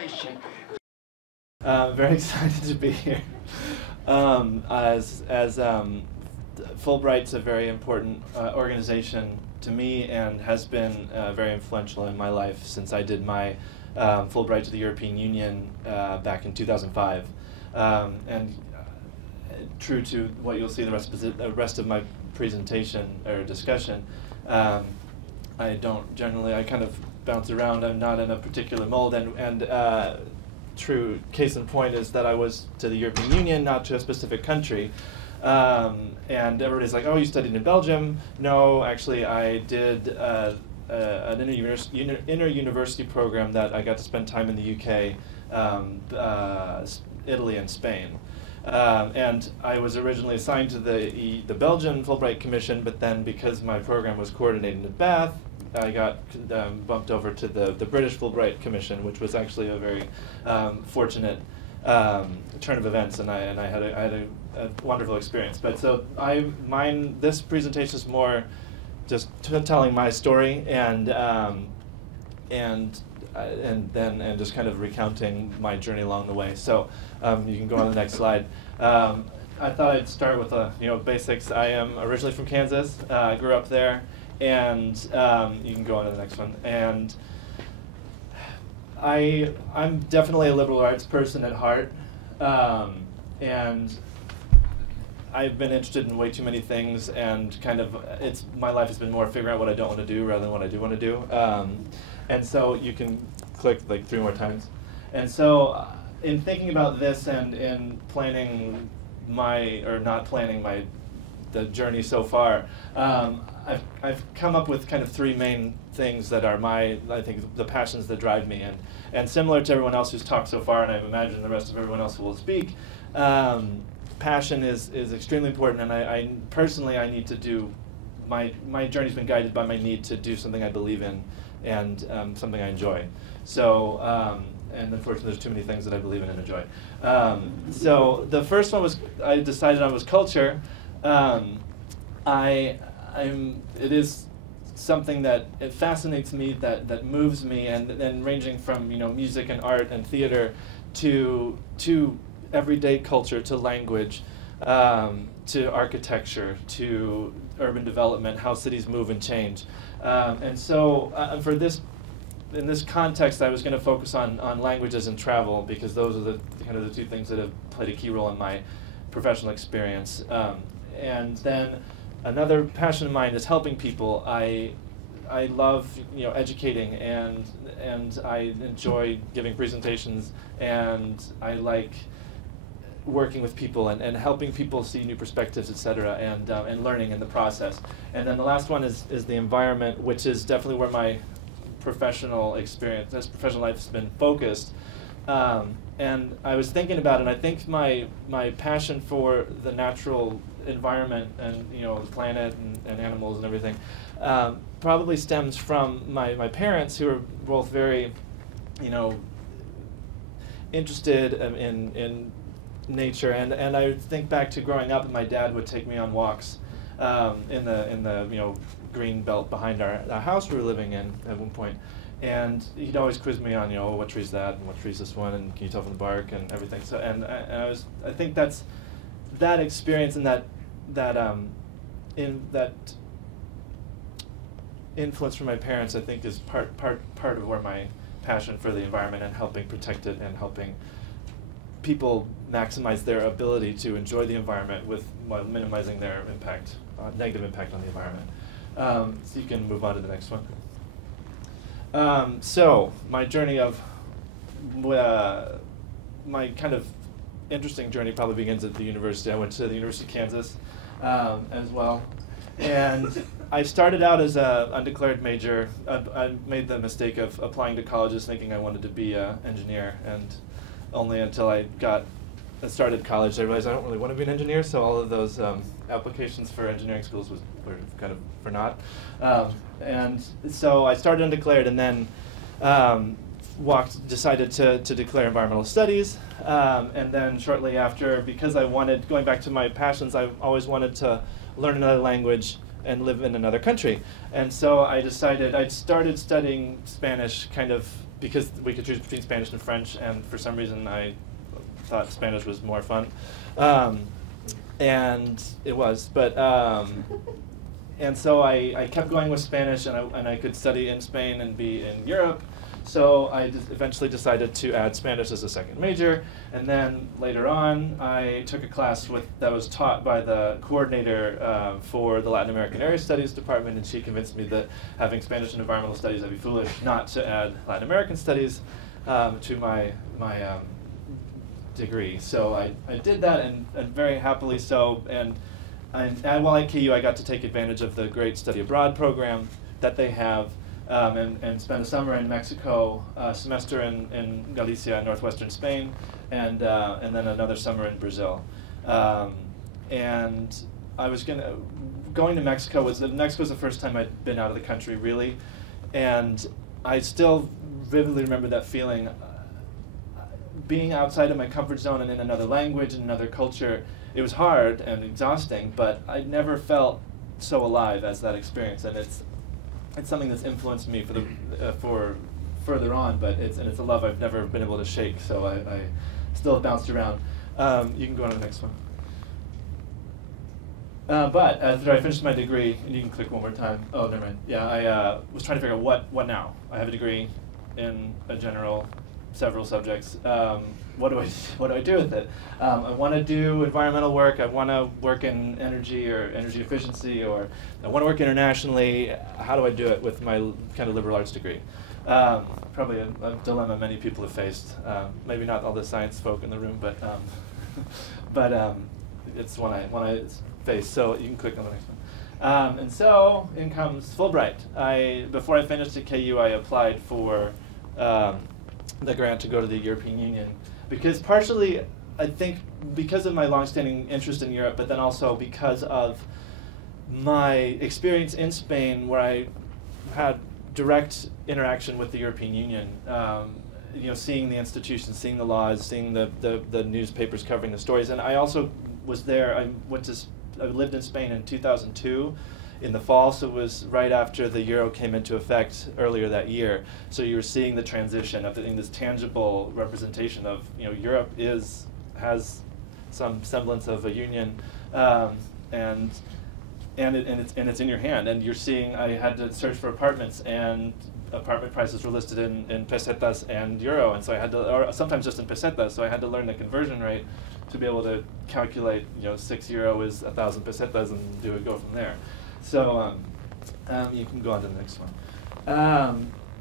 situation. Very excited to be here. As Fulbright's a very important organization to me and has been very influential in my life since I did my Fulbright to the European Union back in 2005. And true to what you'll see the rest of my presentation or discussion, I kind of bounce around. I'm not in a particular mold, and true case in point is that I was to the European Union, not to a specific country. And everybody's like, oh, you studied in Belgium? No, actually I did an inter-university program that I got to spend time in the UK, Italy and Spain. And I was originally assigned to the Belgian Fulbright Commission, but then because my program was coordinated in Bath, I got bumped over to the British Fulbright Commission, which was actually a very fortunate turn of events, and I had a wonderful experience. But so this presentation is more just telling my story and just kind of recounting my journey along the way. So you can go on the next slide. I thought I'd start with basics. I am originally from Kansas. I grew up there. And you can go on to the next one. And I'm definitely a liberal arts person at heart, and I've been interested in way too many things, and my life has been more figuring out what I don't want to do rather than what I do want to do. And so you can click like 3 more times. And so in thinking about this and in planning the journey so far, I've come up with kind of 3 main things that are I think, the passions that drive me. And similar to everyone else who's talked so far, and I imagine the rest of everyone else who will speak, passion is extremely important. And I personally need to do, my journey's been guided by my need to do something I believe in and something I enjoy. So, and unfortunately there's too many things that I believe in and enjoy. So the first one I decided on was culture. It is something that it fascinates me, that moves me, and then ranging from music and art and theater to everyday culture, to language, to architecture, to urban development, how cities move and change. And so in this context, I was going to focus on languages and travel, because those are the 2 things that have played a key role in my professional experience. And then another passion of mine is helping people. I love educating, and I enjoy giving presentations, and I like working with people and helping people see new perspectives, etc., and learning in the process. And then the last one is the environment, which is definitely where my professional life has been focused. And I was thinking about it, and I think my passion for the natural environment and the planet and animals and everything probably stems from my parents, who are both very interested in nature. And I think back to growing up, and my dad would take me on walks in the green belt behind our house we were living in at one point. And he'd always quiz me on, what tree's that, and what tree's this one, and can you tell from the bark, and everything. So, I think that's that experience and that influence from my parents, I think, is part of where my passion for the environment and helping protect it and helping people maximize their ability to enjoy the environment while minimizing their negative impact on the environment. So you can move on to the next one. So my journey my kind of interesting journey probably begins at the university. I went to the University of Kansas as well. And I started out as an undeclared major. I made the mistake of applying to colleges thinking I wanted to be an engineer, and only until I started college I realized I don't really want to be an engineer, so all of those applications for engineering schools were kind of for naught. And so I started undeclared, and then decided to declare environmental studies, and then shortly after, because going back to my passions, I always wanted to learn another language and live in another country. And so I decided, I'd started studying Spanish kind of because we could choose between Spanish and French, and for some reason I thought Spanish was more fun. And it was, but and so I kept going with Spanish, and I could study in Spain and be in Europe. So I eventually decided to add Spanish as a second major, and then later on I took a class that was taught by the coordinator for the Latin American Area Studies department, and she convinced me that having Spanish and environmental studies, I'd be foolish not to add Latin American studies to my degree. So I did that, and very happily so. And while at KU, I got to take advantage of the great study abroad program that they have, and spend a summer in Mexico, a semester in Galicia, northwestern Spain, and then another summer in Brazil. And I was going to Mexico was the first time I'd been out of the country, really, and I still vividly remember that feeling. Being outside of my comfort zone and in another language and another culture, it was hard and exhausting, but I never felt so alive as that experience, and it's something that's influenced me for further on, but it's a love I've never been able to shake, so I still have bounced around. You can go on to the next one. But after I finished my degree, and you can click one more time. Oh, never mind. Yeah, I was trying to figure out what now. I have a degree in several subjects. What do I do with it? I want to do environmental work. I want to work in energy or energy efficiency, or I want to work internationally. How do I do it with my kind of liberal arts degree? Probably a dilemma many people have faced. Maybe not all the science folk in the room, but it's one I face. So you can click on the next one. And so in comes Fulbright. Before I finished at KU, I applied for the grant to go to the European Union, because partially, I think, because of my longstanding interest in Europe, but then also because of my experience in Spain, where I had direct interaction with the European Union. Seeing the institutions, seeing the laws, seeing the newspapers covering the stories, and I also was there. I lived in Spain in 2002. In the fall, so it was right after the euro came into effect earlier that year. So you were seeing the transition of this tangible representation of Europe has some semblance of a union, and it's in your hand. And you're seeing. I had to search for apartments, and apartment prices were listed in pesetas and euro, and so I had to, or sometimes just in pesetas. So I had to learn the conversion rate to be able to calculate. 6 euro is 1,000 pesetas, and go from there. So you can go on to the next one.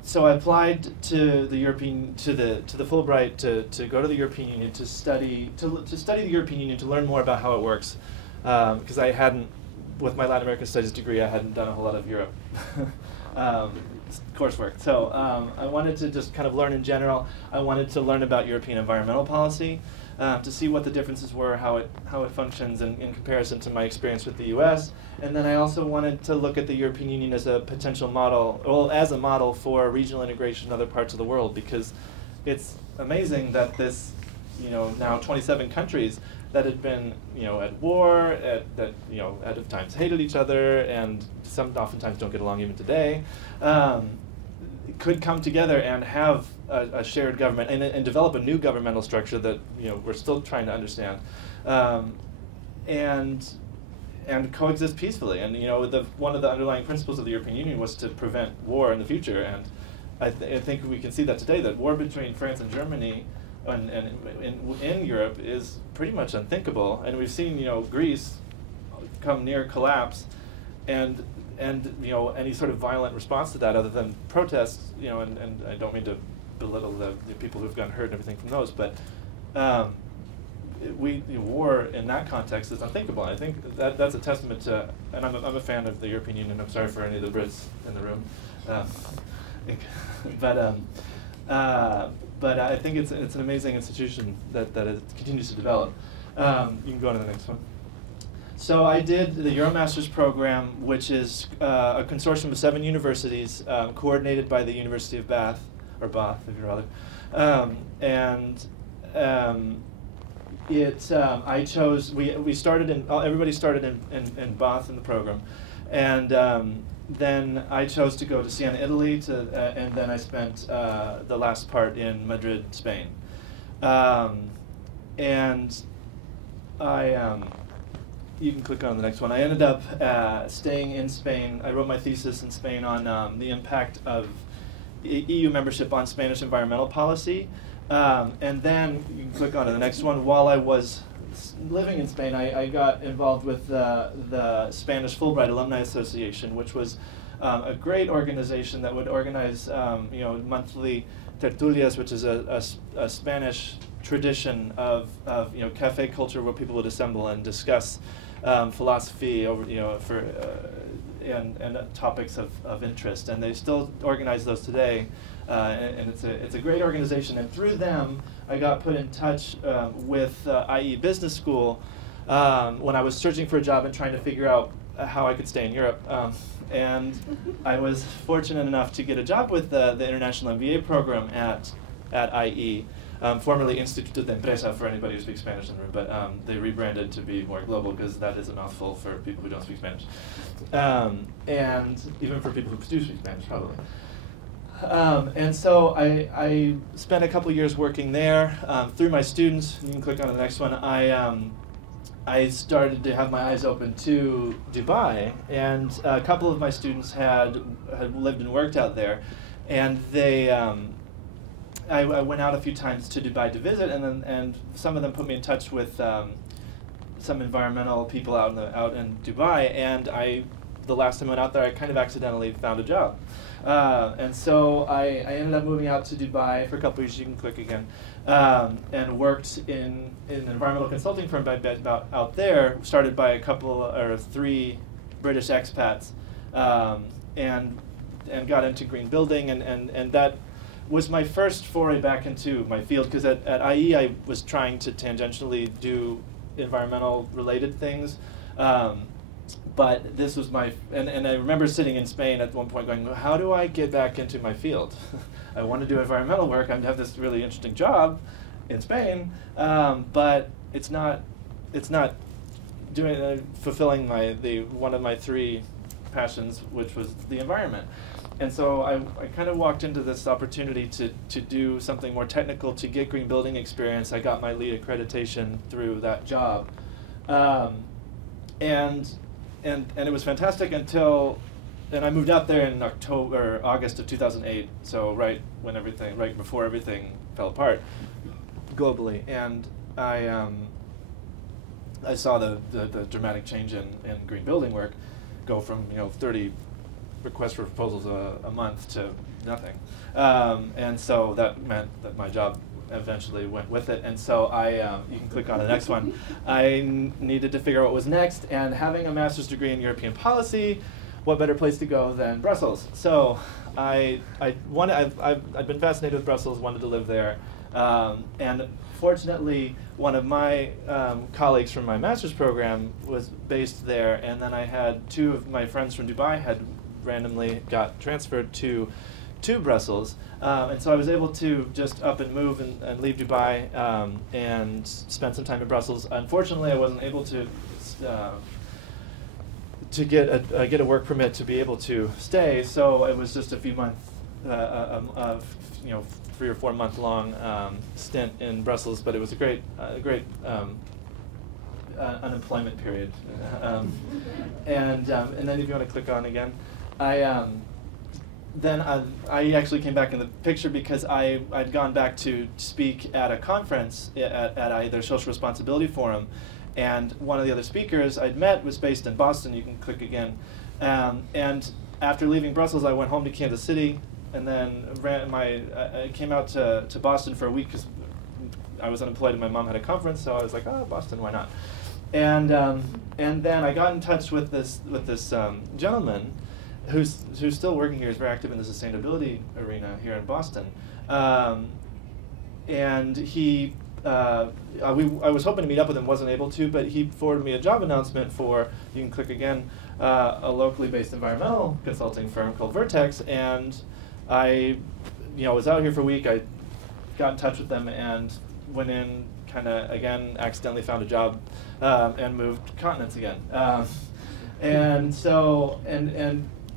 So I applied to the Fulbright to go to the European Union to study the European Union, to learn more about how it works, because I hadn't, with my Latin American Studies degree, I hadn't done a whole lot of Europe coursework. So I wanted to just kind of learn in general. I wanted to learn about European environmental policy, to see what the differences were, how it functions in comparison to my experience with the U.S. And then I also wanted to look at the European Union as a potential model, as a model for regional integration in other parts of the world, because it's amazing that this, now 27 countries that had been, at war, that at times hated each other, and some oftentimes don't get along even today, could come together and have a shared government and develop a new governmental structure that we're still trying to understand, and coexist peacefully. And one of the underlying principles of the European Union was to prevent war in the future. And I think we can see that today, that war between France and Germany and in Europe is pretty much unthinkable. And we've seen Greece come near collapse, and any sort of violent response to that, other than protests, and I don't mean to belittle the people who've gotten hurt and everything from those, but war in that context is unthinkable. I think that's a testament to, and I'm a fan of the European Union. I'm sorry for any of the Brits in the room, but I think it's an amazing institution that it continues to develop. You can go on to the next one. So I did the Euromasters program, which is a consortium of 7 universities, coordinated by the University of Bath, or Bath, if you'd rather. I chose, everybody started in Bath in the program. And then I chose to go to Siena, Italy, and then I spent the last part in Madrid, Spain. And you can click on the next one. I ended up staying in Spain. I wrote my thesis in Spain on the impact of EU membership on Spanish environmental policy. And then you can click on to the next one. While I was living in Spain, I got involved with the Spanish Fulbright Alumni Association, which was a great organization that would organize monthly tertulias, which is a Spanish tradition of cafe culture where people would assemble and discuss philosophy over and topics of interest, and they still organize those today, and it's a great organization. And through them, I got put in touch with IE Business School when I was searching for a job and trying to figure out how I could stay in Europe. And I was fortunate enough to get a job with the International MBA program at IE. Formerly Instituto de Empresa for anybody who speaks Spanish in the room, but they rebranded to be more global because that is a mouthful for people who don't speak Spanish. And even for people who do speak Spanish, probably. And so I spent a couple years working there. Through my students, you can click on the next one, I started to have my eyes open to Dubai, and a couple of my students had lived and worked out there, and they I went out a few times to Dubai to visit, and some of them put me in touch with some environmental people out in Dubai, and the last time I went out there, I kind of accidentally found a job. And so I ended up moving out to Dubai for a couple of years. You can click again. And worked in an environmental consulting firm out there, started by a couple or three British expats, and got into green building, and that was my first foray back into my field, because at IE I was trying to tangentially do environmental related things. But this was and I remember sitting in Spain at one point going, how do I get back into my field? I want to do environmental work. I have this really interesting job in Spain, but it's not fulfilling one of my three passions, which was the environment. And so I kind of walked into this opportunity to do something more technical, to get green building experience. I got my LEED accreditation through that job. And it was fantastic until I moved out there in August of 2008, so right before everything fell apart globally. And I saw the dramatic change in green building work go from 30 requests for proposals a month to nothing. And so that meant that my job eventually went with it, and so you can click on the next one. I needed to figure out what was next, and having a master's degree in European policy, what better place to go than Brussels? So I'd been fascinated with Brussels, wanted to live there, and fortunately one of my colleagues from my master's program was based there, and then I had two of my friends from Dubai had randomly got transferred to Brussels, and so I was able to just up and move and leave Dubai and spend some time in Brussels. Unfortunately, I wasn't able to get a work permit to be able to stay, so it was just a few months, 3 or 4 month long stint in Brussels. But it was a great unemployment period. And then if you want to click on again, Then I actually came back in the picture because I'd gone back to speak at a conference at their Social Responsibility Forum, and one of the other speakers I'd met was based in Boston. You can click again. And after leaving Brussels, I went home to Kansas City, and then I came out to Boston for a week because I was unemployed and my mom had a conference, so I was like, oh, Boston, why not? And then I got in touch with this gentleman who's still working here. He's very active in the sustainability arena here in Boston, and he I was hoping to meet up with him, wasn't able to, but he forwarded me a job announcement for, you can click again, a locally based environmental consulting firm called Vertex, and I was out here for a week. I got in touch with them and went in, kind of again accidentally found a job, and moved continents again, and so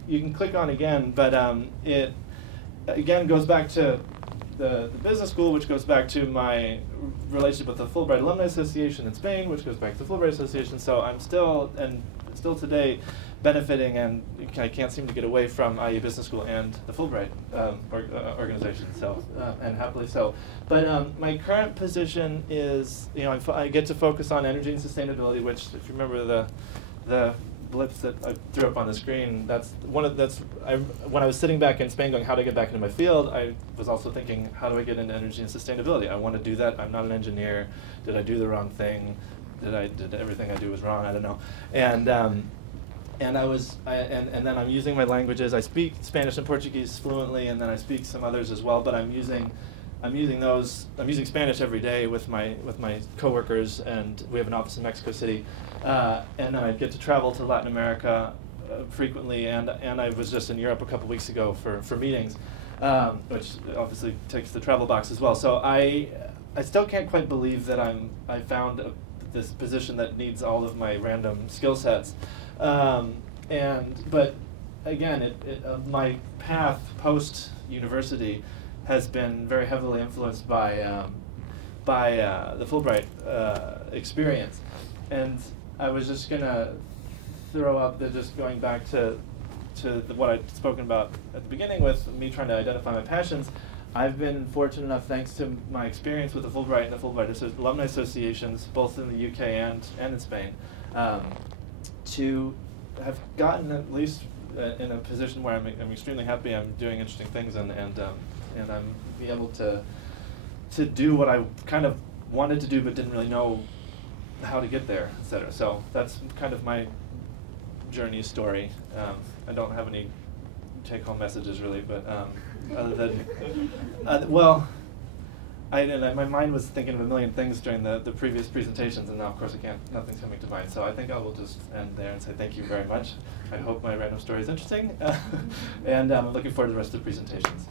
you can click on again, but it again goes back to the business school, which goes back to my relationship with the Fulbright Alumni Association in Spain, which goes back to the Fulbright Association. So I'm still today benefiting, and I can't seem to get away from IU Business School and the Fulbright organization. So and happily so. But my current position is, I get to focus on energy and sustainability, which, if you remember the blips that I threw up on the screen, when I was sitting back in Spain going, how do I get back into my field, I was also thinking, how do I get into energy and sustainability? I want to do that. I'm not an engineer. Did I do the wrong thing? Did everything I do was wrong? I don't know. And then I'm using my languages. I speak Spanish and Portuguese fluently, and then I speak some others as well. But I'm using Spanish every day with my coworkers, and we have an office in Mexico City. And then I get to travel to Latin America frequently, and I was just in Europe a couple weeks ago for meetings, which obviously ticks the travel box as well. So I still can't quite believe that I found this position that needs all of my random skill sets. But again, my path post university has been very heavily influenced by the Fulbright experience, and I was just gonna throw out just going back to what I'd spoken about at the beginning with me trying to identify my passions. I've been fortunate enough, thanks to my experience with the Fulbright and the Fulbright Alumni Associations, both in the UK and in Spain, to have gotten at least in a position where I'm extremely happy. I'm doing interesting things, and I'm be able to do what I kind of wanted to do but didn't really know how to get there, etc. So that's kind of my journey story. I don't have any take-home messages really, but other than my mind was thinking of a million things during the previous presentations, and now of course nothing's coming to mind. So I think I will just end there and say thank you very much. I hope my random story is interesting, and I'm looking forward to the rest of the presentations.